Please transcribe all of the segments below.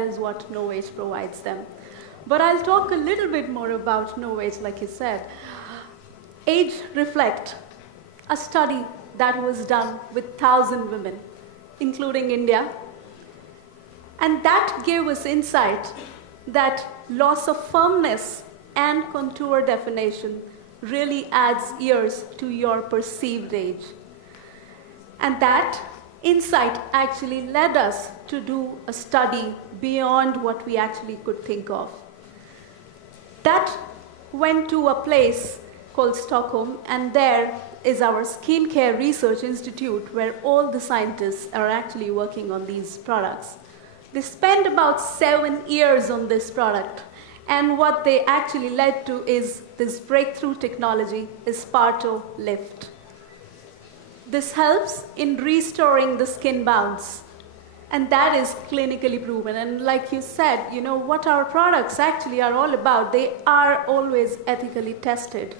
is what No Age provides them. But I'll talk a little bit more about No Age, like you said. Age Reflect, a study that was done with 1,000 women, including India. And that gave us insight that loss of firmness and contour definition really adds years to your perceived age. And that insight actually led us to do a study beyond what we actually could think of. That went to a place called Stockholm, and there is our skincare research institute where all the scientists are actually working on these products. They spent about 7 years on this product, and what they actually led to is this breakthrough technology, Esparto Lift. This helps in restoring the skin bounce, and that is clinically proven. And like you said, what our products actually are all about, they are always ethically tested.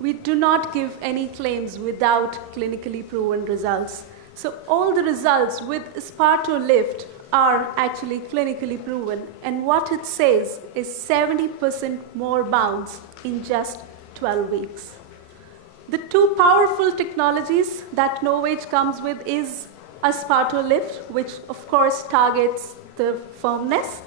We do not give any claims without clinically proven results. So all the results with Esparto Lift are actually clinically proven, and what it says is 70% more bounce in just 12 weeks. The two powerful technologies that No Age comes with is Esparto Lift, which of course targets the firmness,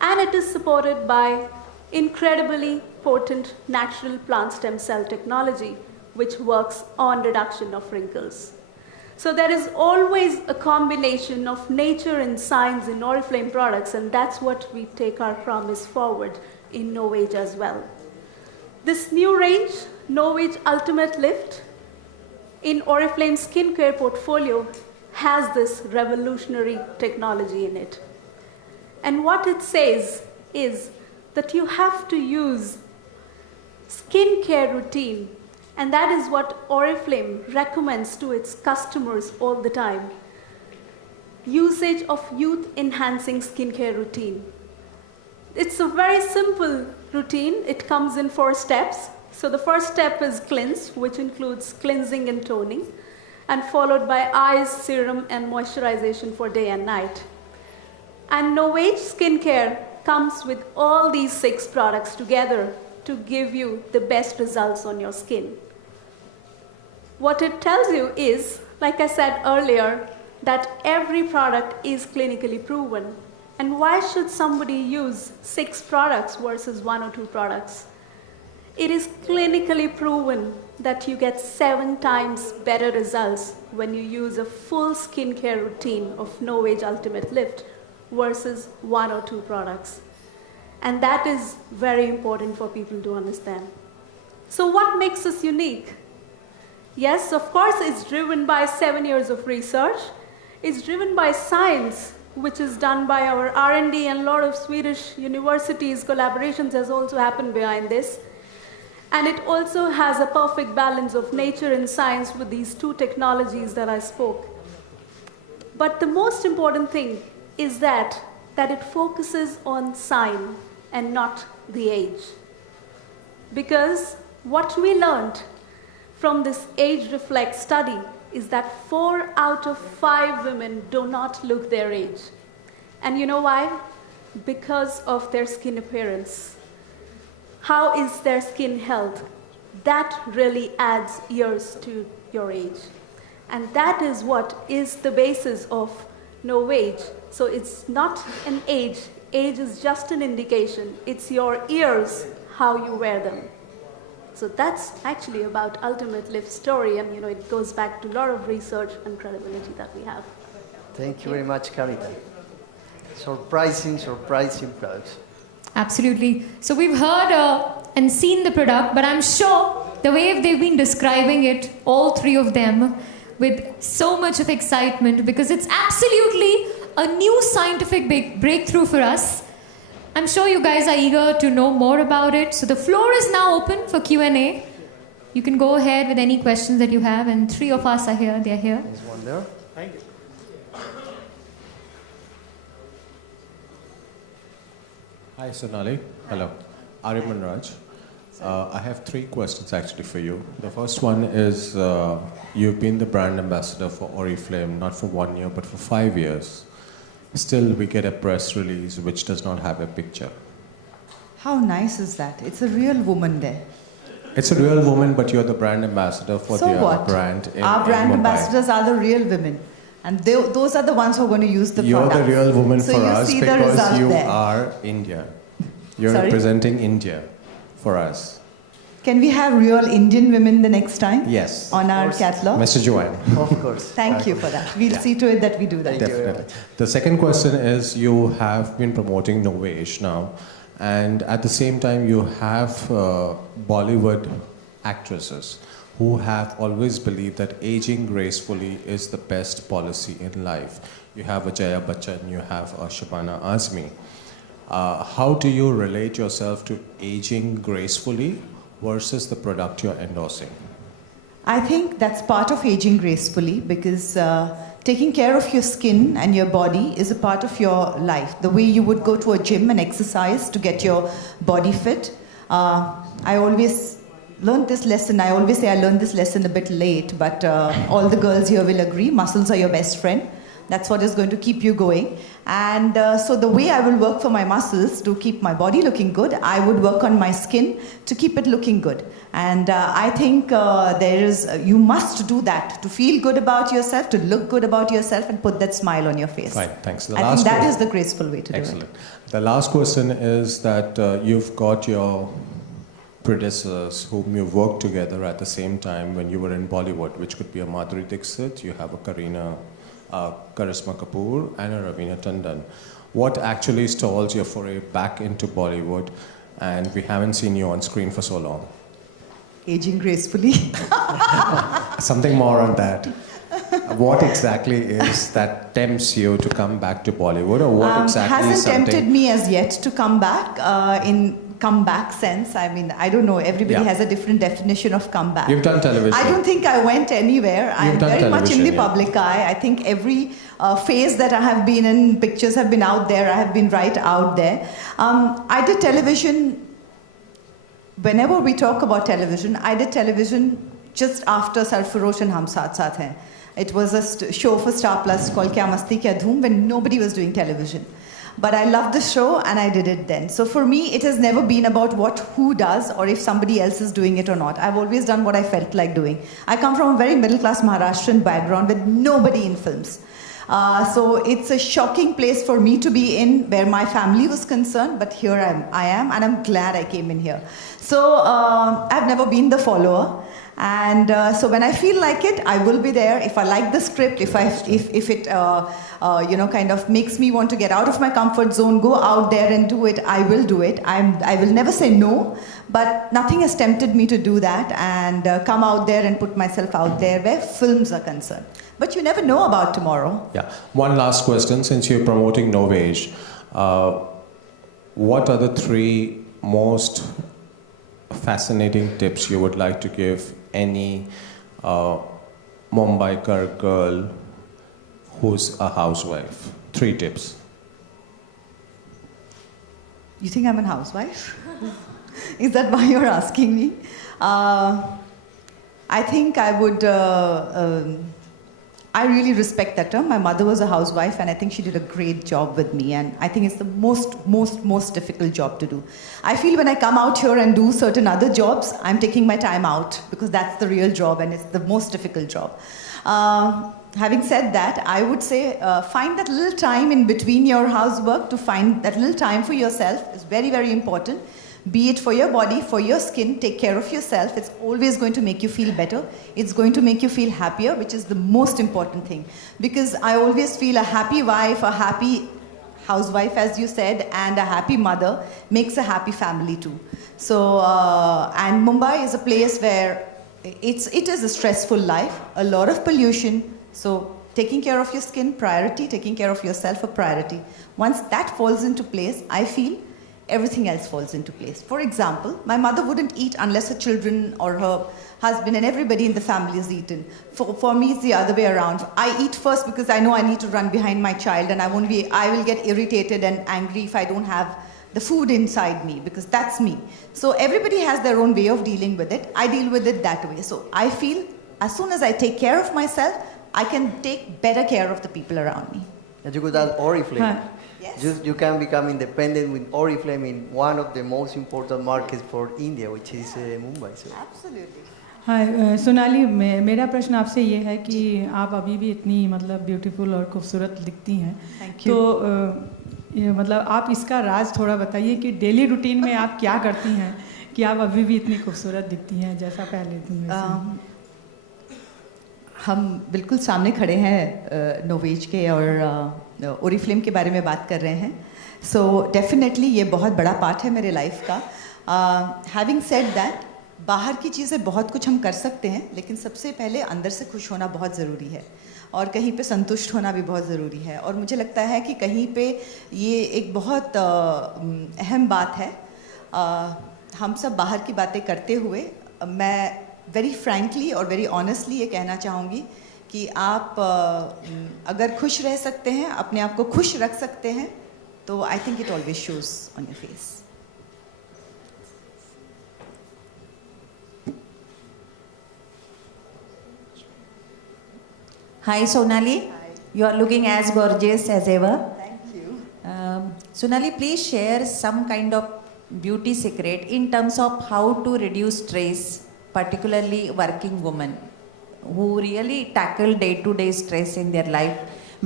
and it is supported by incredibly potent natural plant stem cell technology, which works on reduction of wrinkles. So there is always a combination of nature and science in Oriflame products, and that's what we take our promise forward in No Age as well. This new range, No Age Ultimate Lift, in Oriflame skincare portfolio, has this revolutionary technology in it. And what it says is that you have to use skincare routine, and that is what Oriflame recommends to its customers all the time. Usage of youth-enhancing skincare routine. It's a very simple routine. It comes in 4 steps. So the first step is cleanse, which includes cleansing and toning, and followed by eyes, serum, and moisturization for day and night. And No Age skincare comes with all these 6 products together to give you the best results on your skin. What it tells you is, like I said earlier, that every product is clinically proven. And why should somebody use 6 products versus 1 or 2 products? It is clinically proven that you get 7 times better results when you use a full skincare routine of No Age Ultimate Lift versus 1 or 2 products. And that is very important for people to understand. So what makes us unique? Yes, of course, it's driven by 7 years of research. It's driven by science, which is done by our R&D, and a lot of Swedish universities. Collaborations has also happened behind this. And it also has a perfect balance of nature and science with these 2 technologies that I spoke. But the most important thing is that it focuses on sign and not the age. Because what we learned from this Age Reflect study is that 4 out of 5 women do not look their age. And you know why? Because of their skin appearance. How is their skin health? That really adds years to your age. And that is what is the basis of No Age. So it's not an age. Age is just an indication. It's your ears, how you wear them. So that's actually about Ultimate Lift story, and it goes back to a lot of research and credibility that we have. Thank you very much, Kavita. Surprising products. Absolutely. So we've heard and seen the product, but I'm sure the way they've been describing it, all 3 of them, with so much of excitement, because it's absolutely a new scientific breakthrough for us. I'm sure you guys are eager to know more about it. So the floor is now open for Q&A. You can go ahead with any questions that you have, and 3 of us are here. They're here. There's one there. Thank you. Hi, Sonali. Hello. Ariman Raj. I have 3 questions actually for you. The first one is, you've been the brand ambassador for Oriflame, not for 1 year, but for 5 years. still we get a press release which does not have a picture. How nice is that? It's a real woman there. It's a real woman, but you're the brand ambassador for So their what? brand in Our brand Mumbai. ambassadors are the real women. And those are the ones who are going to use the You're product. the real woman So for you us see the because result you there. are India. You're Sorry? representing India for us. Can we have real Indian women the next time? Yes. On our catalog? Mr. Joanne. Of course. Thank you for that. We'll see to it that we do that. Thank you very Definitely. The second question is you have been promoting Novesh now, and at the same time you have Bollywood actresses who have always believed that aging gracefully is the best policy in life. You have a Jaya Bachchan, you have a Shabana Azmi. How do you relate yourself to aging gracefully versus the product you're endorsing? I think that's part of aging gracefully because taking care of your skin and your body is a part of your life. The way you would go to a gym and exercise to get your body fit. I always learned this lesson. I always say I learned this lesson a bit late, but all the girls here will agree. Muscles are your best friend. That's what is going to keep you going. And so the way I will work for my muscles to keep my body looking good, I would work on my skin to keep it looking good. And I think you must do that to feel good about yourself, to look good about yourself and put that smile on your face. Fine, thanks. I think that is the graceful way to Excellent. do it. The last question is that you've got your predecessors whom you worked together at the same time when you were in Bollywood, which could be a Madhuri Dixit, you have a Karisma Kapoor and a Raveena Tandon. What actually stalls your foray back into Bollywood, and we haven't seen you on screen for so long? Aging gracefully. Something more on that. What exactly is that tempts you to come back to Bollywood, or what exactly is Hasn't something... tempted me as yet to come back in comeback sense. I mean, I don't know. Everybody has a different definition of comeback. You've done television. I don't think I went anywhere. I'm done very much in the television, yeah. public eye. I think every phase that I have been in, pictures have been out there. I have been right out there. I did television. Whenever we talk about television, I did television just after Sarfarosh and Hum Saath Saath Hain. It was a show for Star Plus called Kya Masti Kya Dhoom when nobody was doing television. But I loved the show and I did it then. So for me, it has never been about who does or if somebody else is doing it or not. I've always done what I felt like doing. I come from a very middle-class Maharashtrian background with nobody in films. So it's a shocking place for me to be in where my family was concerned, but here I am and I'm glad I came in here. So I've never been the follower. And so when I feel like it, I will be there. If I like the script, if it kind of makes me want to get out of my comfort zone, go out there and do it, I will do it. I will never say no, but nothing has tempted me to do that and come out there and put myself out there where films are concerned. But you never know about tomorrow. Yeah. One last question, since you're promoting Novesh, what are the 3 most fascinating tips you would like to give any Mumbaikar girl who's a housewife? 3 tips. You think I'm a housewife? Is that why you're asking me? I think I would... I really respect that term. My mother was a housewife and I think she did a great job with me, and I think it's the most difficult job to do. I feel when I come out here and do certain other jobs, I'm taking my time out because that's the real job and it's the most difficult job. Having said that, I would say find that little time in between your housework to find that little time for yourself is very, very important. Be it for your body, for your skin, take care of yourself. It's always going to make you feel better. It's going to make you feel happier, which is the most important thing. Because I always feel a happy wife, a happy housewife, as you said, and a happy mother makes a happy family too. So, and Mumbai is a place where it is a stressful life, a lot of pollution. So taking care of your skin, priority, taking care of yourself, a priority. Once that falls into place, I feel everything else falls into place. For example, my mother wouldn't eat unless her children or her husband and everybody in the family is eaten. For me, it's the other way around. I eat first because I know I need to run behind my child and I will get irritated and angry if I don't have the food inside me, because that's me. So everybody has their own way of dealing with it. I deal with it that way. So I feel as soon as I take care of myself, I can take better care of the people around me. And you could add Oriflame. Hi. Yes. You can become independent with Oriflame in one of the most important markets for India, which is Mumbai. So. Absolutely. हाय सोनाली, मेरा प्रश्न आपसे ये है कि आप अभी भी इतनी मतलब ब्यूटीफुल और खूबसूरत दिखती हैं. Thank you. तो ये मतलब आप इसका राज थोड़ा बताइए कि डेली रूटीन में आप क्या करती हैं कि आप अभी भी इतनी खूबसूरत दिखती हैं जैसा पहले थी वैसे. हम बिल्कुल सामने खड़े हैं नोवेज के और ओरिफ्लेम के बारे में बात कर रहे हैं. सो डेफिनेटली ये बहुत बड़ा पार्ट है मेरे लाइफ का. हैविंग सेड दैट, बाहर की चीज़ें बहुत कुछ हम कर सकते हैं, लेकिन सबसे पहले अंदर से खुश होना बहुत ज़रूरी है और कहीं पे संतुष्ट होना भी बहुत ज़रूरी है. और मुझे लगता है कि कहीं पे ये एक बहुत अहम बात है. हम सब बाहर की बातें करते हुए मैं वेरी फ्रैंकली और वेरी ऑनेस्टली ये कहना चाहूँगी कि आप अगर खुश रह सकते हैं, अपने आप को खुश रख सकते हैं, तो I think it always shows on your face. Hi Sonali, you are looking as gorgeous as ever. Thank you. Sonali, please share some kind of beauty secret in terms of how to reduce stress, particularly working women who really tackle day-to-day stress in their life,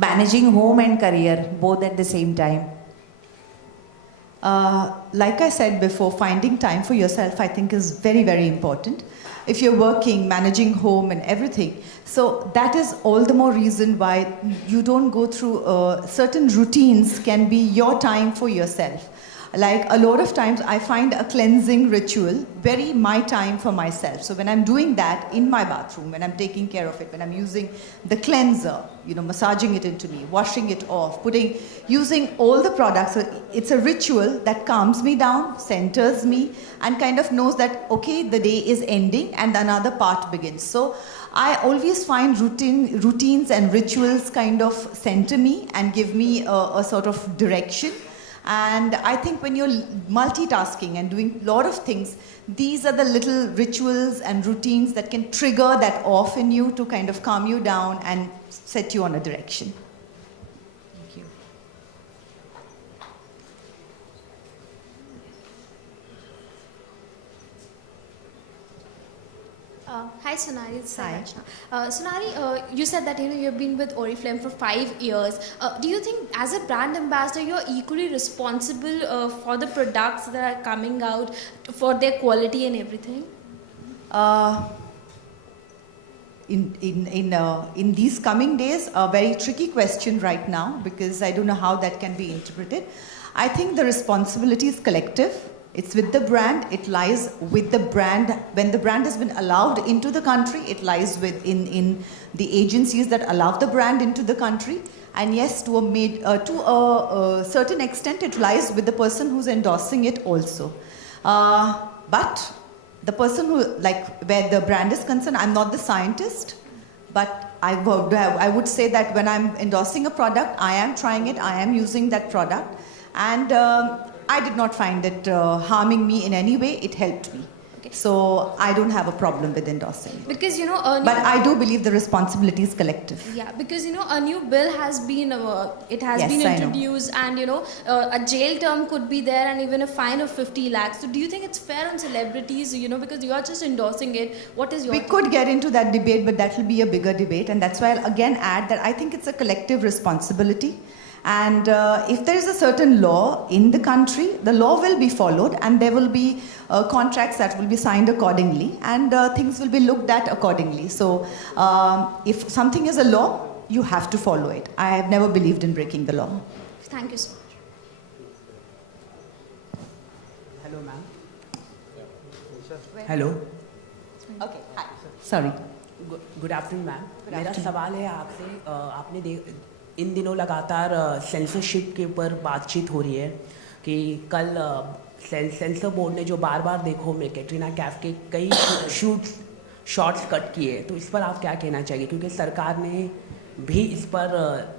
managing home and career both at the same time. Like I said before, finding time for yourself I think is very, very important. If you're working, managing home and everything, so that is all the more reason why you don't go through certain routines can be your time for yourself. Like a lot of times I find a cleansing ritual very my time for myself. So when I'm doing that in my bathroom, when I'm taking care of it, when I'm using the cleanser, massaging it into me, washing it off, using all the products, so it's a ritual that calms me down, centers me, and kind of knows that, okay, the day is ending and another part begins. So I always find routines and rituals kind of center me and give me a sort of direction. And I think when you're multitasking and doing a lot of things, these are the little rituals and routines that can trigger that off in you to kind of calm you down and set you on a direction. Thank you. Hi Sonali, this is Hi. Rachna. Sonali, you said that you've been with Oriflame for 5 years. Do you think as a brand ambassador you're equally responsible for the products that are coming out, for their quality and everything? In these coming days, a very tricky question right now, because I don't know how that can be interpreted. I think the responsibility is collective. It's with the brand. It lies with the brand. When the brand has been allowed into the country, it lies in the agencies that allow the brand into the country. And yes, to a certain extent, it lies with the person who's endorsing it also. But the person who, where the brand is concerned, I'm not the scientist, but I would say that when I'm endorsing a product, I am trying it, I am using that product, and I did not find it harming me in any way. It helped me. Okay. So I don't have a problem with endorsing it. Because But I do believe the responsibility is collective. Yeah, because a new bill has been Yes, been I know. introduced, and a jail term could be there, and even a fine of 50 lakhs. So do you think it's fair on celebrities? Because you are just endorsing it. What is your? We could get into that debate, but that will be a bigger debate, and that's why I'll again add that I think it's a collective responsibility. And if there is a certain law in the country, the law will be followed, and there will be contracts that will be signed accordingly, and things will be looked at accordingly. So if something is a law, you have to follow it. I have never believed in breaking the law. Thank you so much. Hello, ma'am. Hello. Okay, hi. Sorry. Good afternoon ma'am. मेरा सवाल है आपसे, आपने इन दिनों लगातार censorship के ऊपर बातचीत हो रही है कि कल सेंसर बोर्ड ने जो बार बार देखो में कैटरीना कैफ के कई शॉट्स कट किए, तो इस पर आप क्या कहना चाहिए? क्योंकि सरकार ने भी इस पर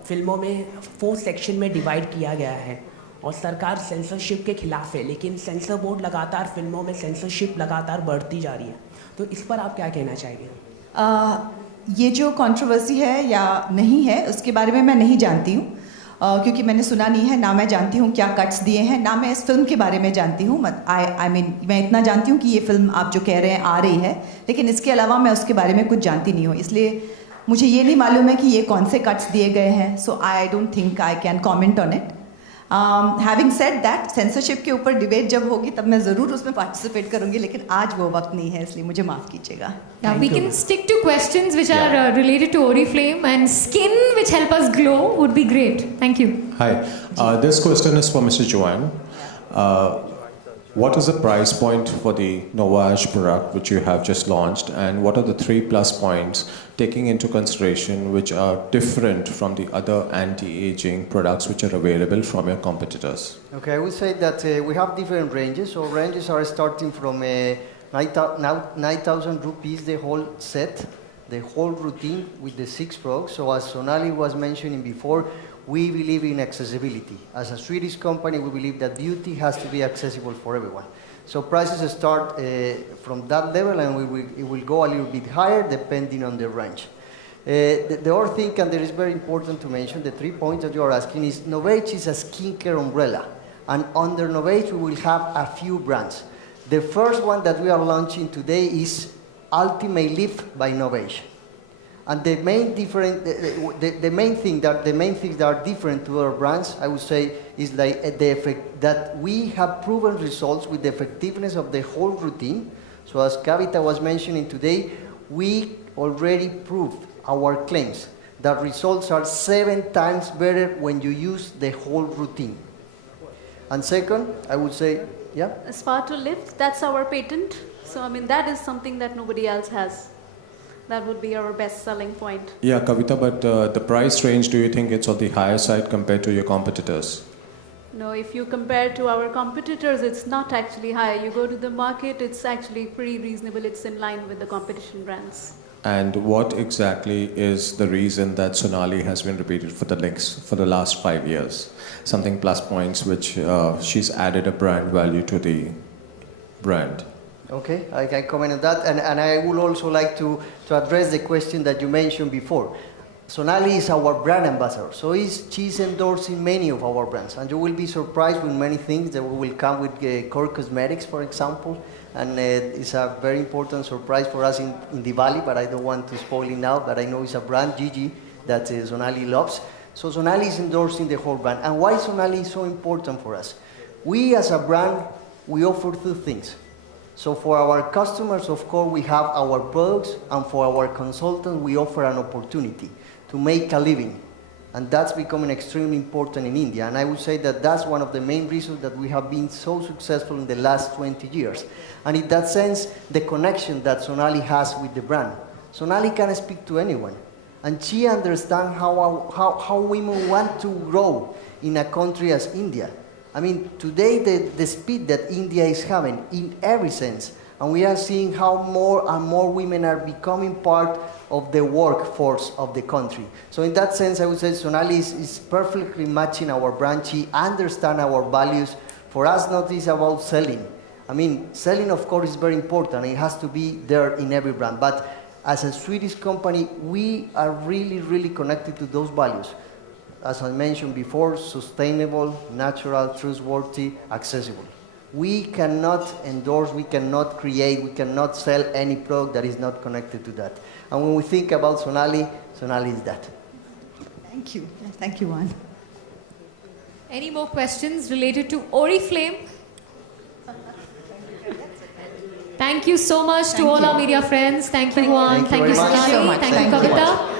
फिल्मों में 4 सेक्शन में डिवाइड किया गया है और सरकार सेंसरशिप के खिलाफ है, लेकिन सेंसर बोर्ड लगातार फिल्मों में सेंसरशिप लगातार बढ़ती जा रही है, तो इस पर आप क्या कहना चाहेंगे? ये जो कंट्रोवर्सी है या नहीं है, उसके बारे में मैं नहीं जानती हूँ. क्योंकि मैंने सुना नहीं है, ना मैं जानती हूँ क्या कट्स दिए हैं, ना मैं इस फिल्म के बारे में जानती हूँ. I mean, मैं इतना जानती हूँ कि ये फिल्म आप जो कह रहे हैं आ रही है, लेकिन इसके अलावा मैं उसके बारे में कुछ जानती नहीं हूँ. इसलिए मुझे ये नहीं मालूम है कि ये कौन से कट्स दिए गए हैं. So I don't think I can comment on it. Having said that, censorship के ऊपर डिबेट जब होगी तब मैं ज़रूर उसमें पार्टिसिपेट करूँगी, लेकिन आज वो वक्त नहीं है, इसलिए मुझे माफ़ कीजिएगा. Yeah, we can stick to questions which are related to Oriflame, and skin which help us glow would be great. Thank you. Hi, this question is for Mr. Joanne. What is the price point for the Novage product which you have just launched, and what are the 3 plus points taking into consideration which are different from the other anti-aging products which are available from your competitors? Okay, I would say that we have different ranges. So ranges are starting from 9,000 rupees the whole set, the whole routine with the 6 products. So as Sonali was mentioning before, we believe in accessibility. As a Swedish company, we believe that beauty has to be accessible for everyone. So prices start from that level, and it will go a little bit higher depending on the range. The other thing, and that is very important to mention, the 3 points that you are asking is Novage is a skincare umbrella. And under Novage, we will have a few brands. The first one that we are launching today is Ultimate Lift by Novage. And the main things that are different to other brands, I would say, is like the effect that we have proven results with the effectiveness of the whole routine. So as Kavita was mentioning today, we already proved our claims that results are 7 times better when you use the whole routine. And second, I would say, yeah? Spa to Lift, that's our patent. So, I mean, that is something that nobody else has. That would be our best selling point. Yeah, Kavita, but the price range, do you think it's on the higher side compared to your competitors? No, if you compare to our competitors, it's not actually high. You go to the market, it's actually pretty reasonable. It's in line with the competition brands. And what exactly is the reason that Sonali has been repeated for the last 5 years? Something plus points which she's added a brand value to the brand. Okay, I can comment on that, and I would also like to address the question that you mentioned before. Sonali is our brand ambassador, so she's endorsing many of our brands, and you will be surprised with many things that will come with Core Cosmetics, for example, and it's a very important surprise for us in Diwali, but I don't want to spoil it now, but I know it's a brand, Gigi, that Sonali loves. So Sonali is endorsing the whole brand, and why Sonali is so important for us? We as a brand, we offer 2 things. So for our customers, of course, we have our products, and for our consultants, we offer an opportunity to make a living. And that's becoming extremely important in India. And I would say that that's one of the main reasons that we have been so successful in the last 20 years. And in that sense, the connection that Sonali has with the brand. Sonali can speak to anyone. And she understands how women want to grow in a country as India. I mean, today the speed that India is having in every sense, and we are seeing how more and more women are becoming part of the workforce of the country. So in that sense, I would say Sonali is perfectly matching our brand. She understands our values. For us, not is about selling. I mean, selling, of course, is very important. It has to be there in every brand. But as a Swedish company, we are really, really connected to those values. As I mentioned before, sustainable, natural, trustworthy, accessible. We cannot endorse, we cannot create, we cannot sell any product that is not connected to that. And when we think about Sonali, Sonali is that. Thank you. Thank you, Juan. Any more questions related to Oriflame? Thank you so much to all our media friends. Thank you, Juan. Thank you, Sonali. Thank you, Kavita.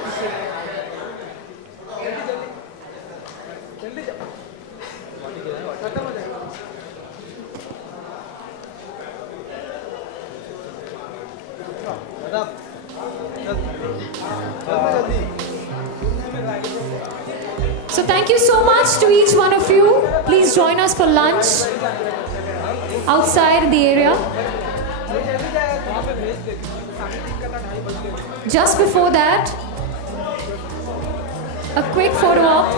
So thank you so much to each one of you. Please join us for lunch outside in the area. Just before that, a quick photo op.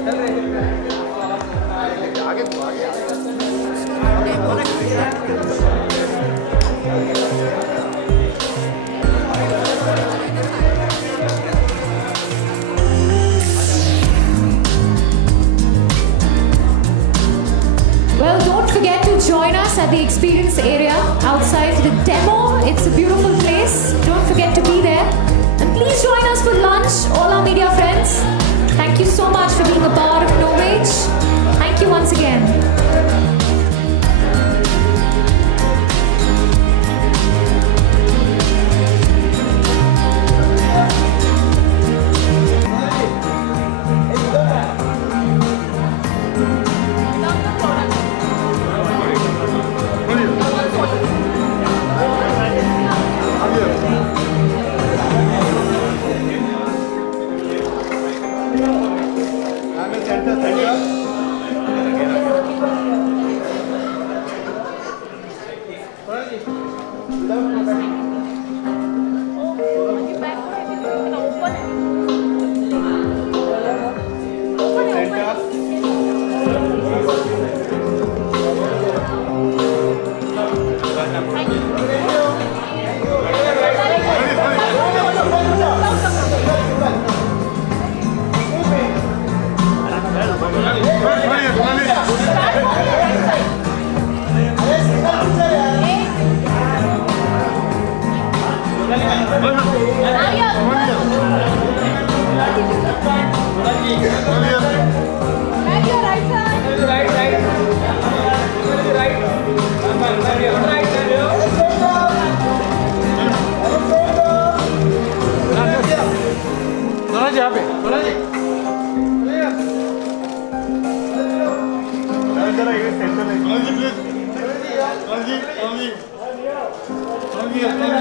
चल रहे हैं Well, don't forget to join us at the experience area outside for the demo. It's a beautiful place. Don't forget to be there. And please join us for lunch, all our media friends. Thank you so much for being a part of No Wage. Thank you once again. Sonali,